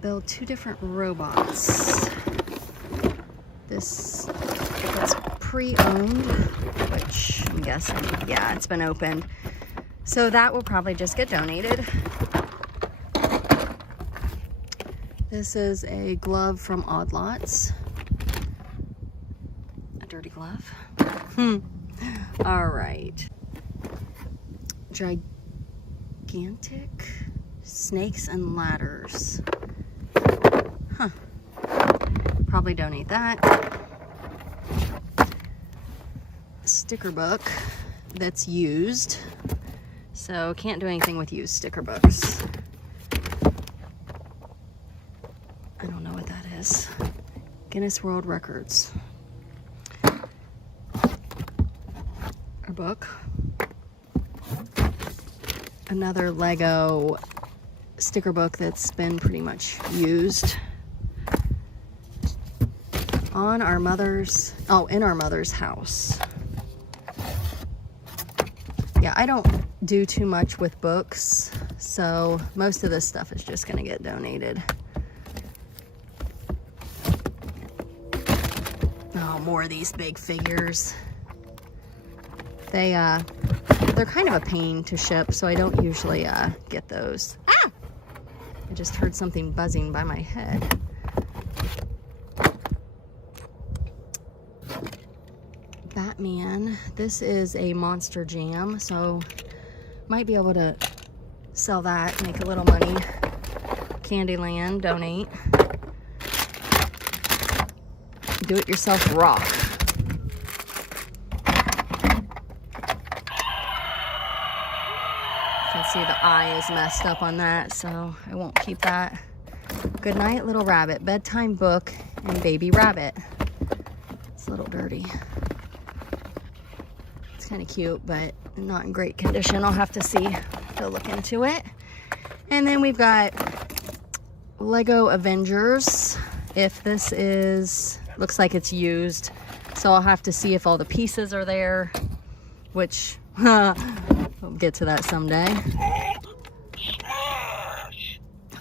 Build 2 different robots. This, it's pre-owned, which I'm guessing, yeah, it's been opened. So that will probably just get donated. This is a glove from Odd Lots. A dirty glove. All right. Gigantic snakes and ladders. Huh. Probably donate that. Sticker book that's used. So can't do anything with used sticker books. I don't know what that is. Guinness World Records. A book. Another Lego sticker book that's been pretty much used. In our mother's house. Yeah, I don't do too much with books, so most of this stuff is just gonna get donated. Oh, more of these big figures. They're kind of a pain to ship, so I don't usually get those. Ah! I just heard something buzzing by my head. Batman. This is a Monster Jam, so might be able to sell that, make a little money. Candyland, donate. Do-it-yourself rock. You can see the eye is messed up on that, so I won't keep that. Good Night Little Rabbit, bedtime book, and baby rabbit. It's a little dirty. It's kind of cute, but not in great condition. I'll have to see, to look into it. And then we've got Lego Avengers. If this is, looks like it's used. So I'll have to see if all the pieces are there, which, we'll get to that someday.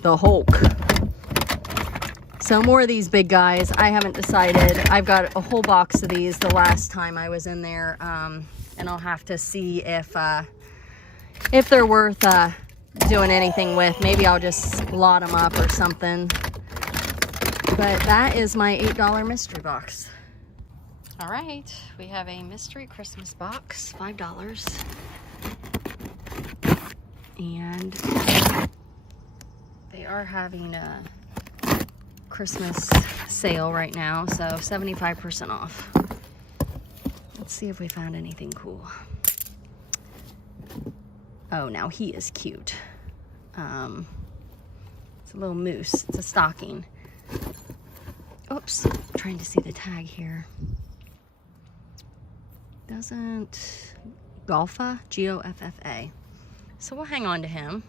The Hulk. So more of these big guys. I haven't decided. I've got a whole box of these the last time I was in there. And I'll have to see if they're worth doing anything with. Maybe I'll just lot them up or something. But that is my $8 mystery box. All right, we have a mystery Christmas box, $5. And they are having a Christmas sale right now, so 75% off. Let's see if we found anything cool. Oh, now he is cute. It's a little moose. It's a stocking. Oops, I'm trying to see the tag here. Doesn't Golfa, G-O-F-F-A. So we'll hang on to him.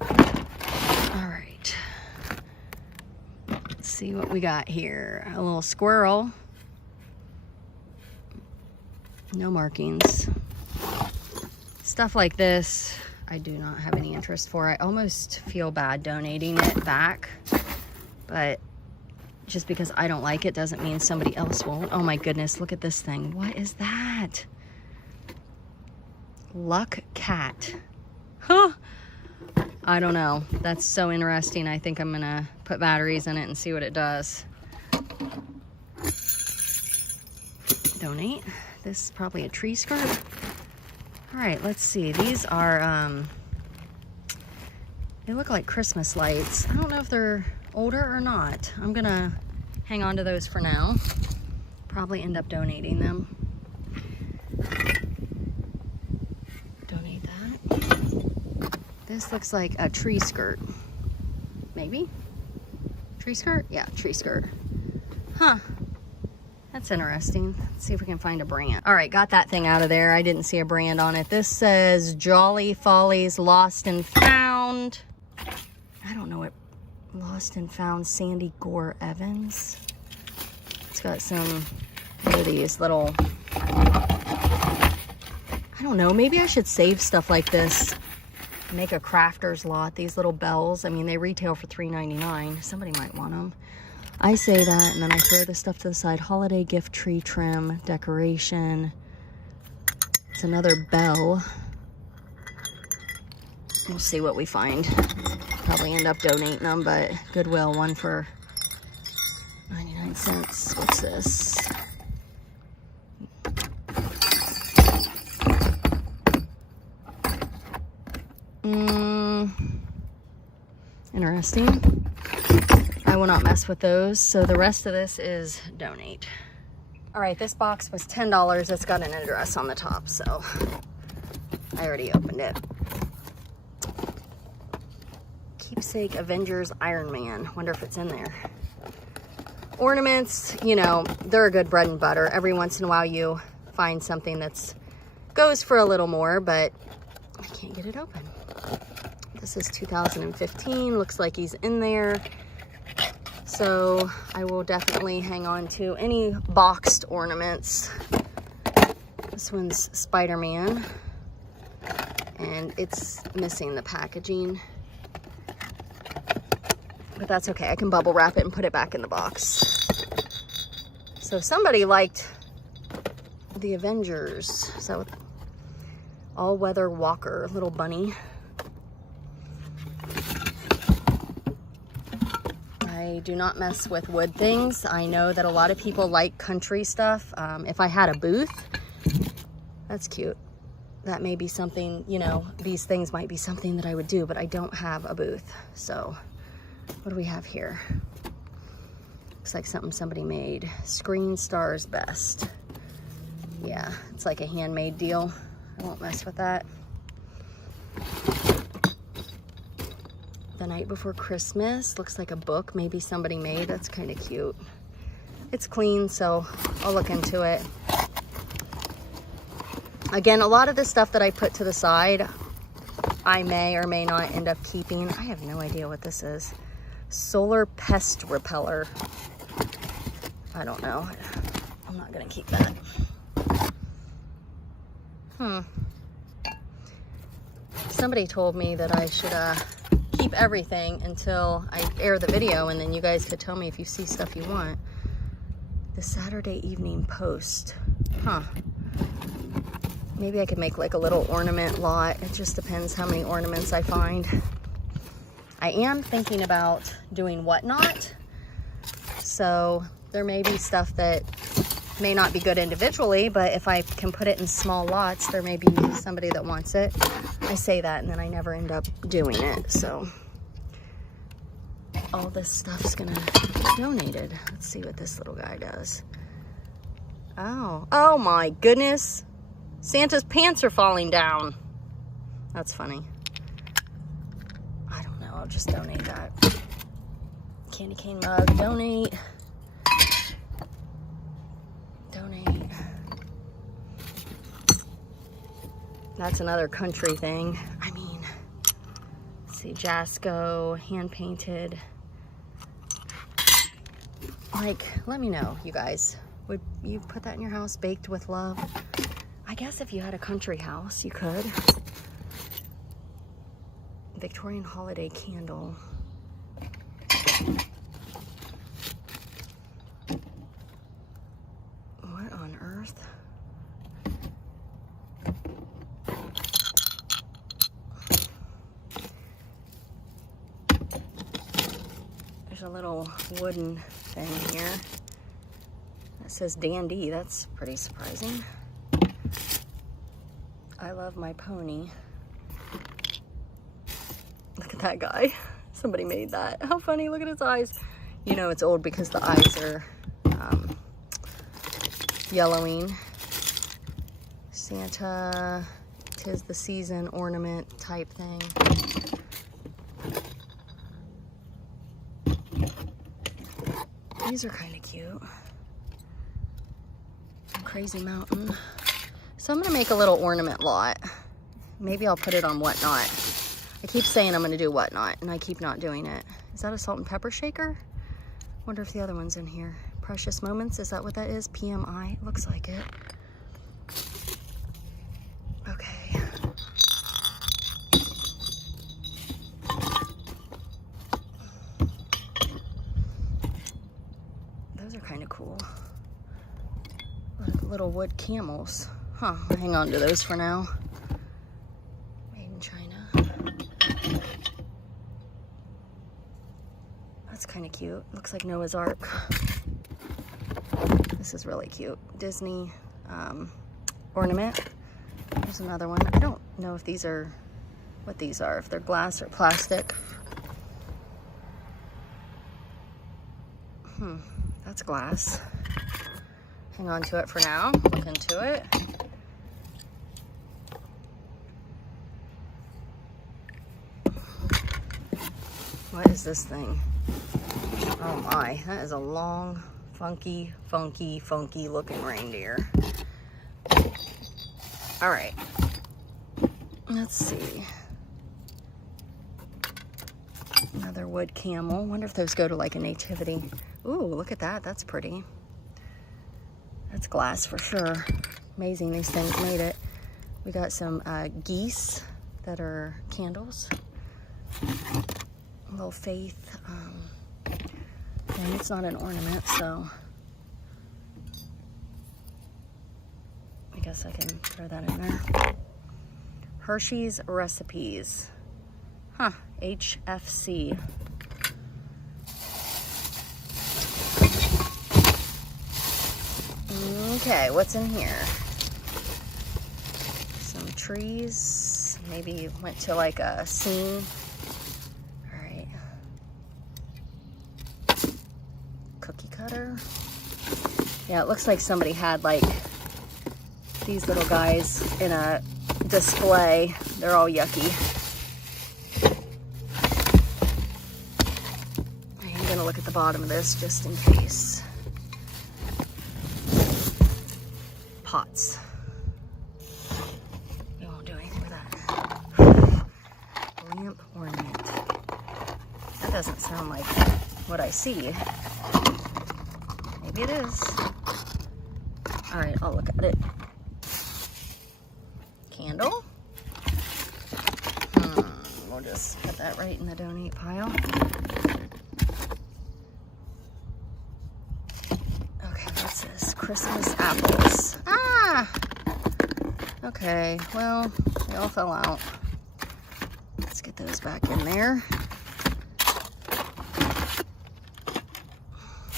All right. Let's see what we got here. A little squirrel. No markings. Stuff like this, I do not have any interest for. I almost feel bad donating it back, but just because I don't like it doesn't mean somebody else won't. Oh my goodness, look at this thing. What is that? Luck cat. Huh. I don't know. That's so interesting. I think I'm gonna put batteries in it and see what it does. Donate. This is probably a tree skirt. All right, let's see. These are, they look like Christmas lights. I don't know if they're older or not. I'm gonna hang on to those for now. Probably end up donating them. Donate that. This looks like a tree skirt. Maybe? Tree skirt? Yeah, tree skirt. Huh. That's interesting. Let's see if we can find a brand. All right, got that thing out of there. I didn't see a brand on it. This says Jolly Follies Lost and Found. I don't know what Lost and Found Sandy Gore Evans. It's got some, what are these little, I don't know, maybe I should save stuff like this make a crafter's lot. These little bells, I mean, they retail for $3.99. Somebody might want them. I say that, and then I throw this stuff to the side. Holiday gift tree trim, decoration. It's another bell. We'll see what we find. Probably end up donating them, but Goodwill, one for 99 cents. What's this? Interesting. I will not mess with those. So the rest of this is donate. All right, this box was $10. It's got an address on the top, so I already opened it. Keepsake Avengers Iron Man. Wonder if it's in there. Ornaments, you know, they're a good bread and butter. Every once in a while you find something that's goes for a little more, but I can't get it open. This is 2015. Looks like he's in there. So I will definitely hang on to any boxed ornaments. This one's Spider-Man, and it's missing the packaging. But that's okay. I can bubble wrap it and put it back in the box. So somebody liked the Avengers. So all-weather walker, little bunny. I do not mess with wood things. I know that a lot of people like country stuff. If I had a booth, that's cute. That may be something, you know, these things might be something that I would do, but I don't have a booth. So what do we have here? Looks like something somebody made. Screen Stars Best. Yeah, it's like a handmade deal. I won't mess with that. The Night Before Christmas. Looks like a book maybe somebody made. That's kind of cute. It's clean, so I'll look into it. Again, a lot of the stuff that I put to the side, I may or may not end up keeping. I have no idea what this is. Solar Pest Repeller. I don't know. I'm not going to keep that. Somebody told me that I should keep everything until I air the video, and then you guys could tell me if you see stuff you want. The Saturday Evening Post. Maybe I could make like a little ornament lot. It just depends how many ornaments I find. I am thinking about doing whatnot. So there may be stuff that may not be good individually, but if I can put it in small lots, there may be somebody that wants it. I say that and then I never end up doing it. So all this stuff's gonna get donated. Let's see what this little guy does. Oh my goodness. Santa's pants are falling down. That's funny. I don't know, I'll just donate that. Candy cane mug, donate. Donate. That's another country thing. I mean, let's see, Jasco, hand painted. Like, let me know, you guys. Would you put that in your house, baked with love? I guess if you had a country house, you could. Victorian holiday candle. What on earth? There's a little wooden thing here that says Dandy. That's pretty surprising. I love my pony. Look at that guy. Somebody made that. How funny, look at his eyes. You know it's old because the eyes are yellowing. Santa, 'tis the season ornament type thing. These are kind of cute. Crazy Mountain. So I'm gonna make a little ornament lot. Maybe I'll put it on Whatnot. I keep saying I'm gonna do Whatnot, and I keep not doing it. Is that a salt and pepper shaker? Wonder if the other one's in here. Precious Moments, is that what that is? PMI, looks like it. Okay. of cool. Like little wood camels. Huh, I'll hang on to those for now. Made in China. That's kind of cute. Looks like Noah's Ark. This is really cute. Disney ornament. There's another one. I don't know if these are, what these are, if they're glass or plastic. That's glass. Hang on to it for now. Look into it. What is this thing? Oh my, that is a long, funky looking reindeer. All right, let's see. Another wood camel. Wonder if those go to like a nativity. Ooh, look at that, that's pretty. That's glass for sure. Amazing these things made it. We got some geese that are candles. A little faith. And it's not an ornament, so I guess I can throw that in there. Hershey's Recipes. Huh, HFC. Okay, what's in here? Some trees. Maybe you went to like a scene. All right. Cookie cutter. Yeah, it looks like somebody had like these little guys in a display. They're all yucky. I'm gonna look at the bottom of this just in case. Pots. We won't do anything with that. Lamp ornament. That doesn't sound like what I see. Maybe it is. All right, I'll look at it. Candle. We'll just put that right in the donate pile. Okay, what's this? Christmas apples. Ah! Okay, well, they all fell out. Let's get those back in there.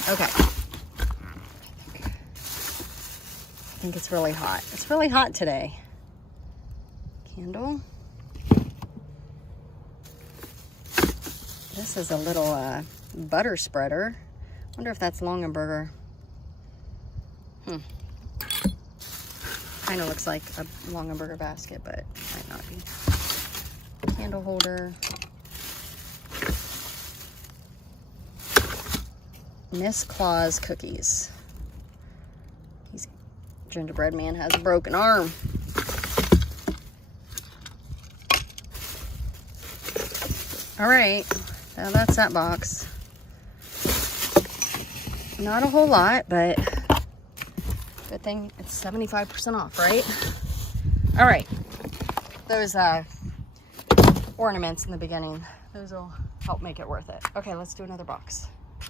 Okay. I think it's really hot. It's really hot today. Candle. This is a little butter spreader. Wonder if that's Longaberger. Kind of looks like a Longaberger basket, but might not be. Candle holder. Miss Claus cookies. Gingerbread man has a broken arm. All right, now that's that box. Not a whole lot, but good thing it's 75% off, right? All right, those ornaments in the beginning, those will help make it worth it. Okay, let's do another box.